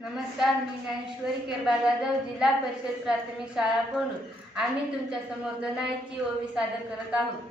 नमस्कार मी ज्ञानेश्वरी केंबा जाधव जिल्हा परिषद प्राथमिक शाळा कोंडूर आम्ही तुमच्यासमोर गणायची ओवी सादर करत आहोत.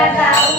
拜拜。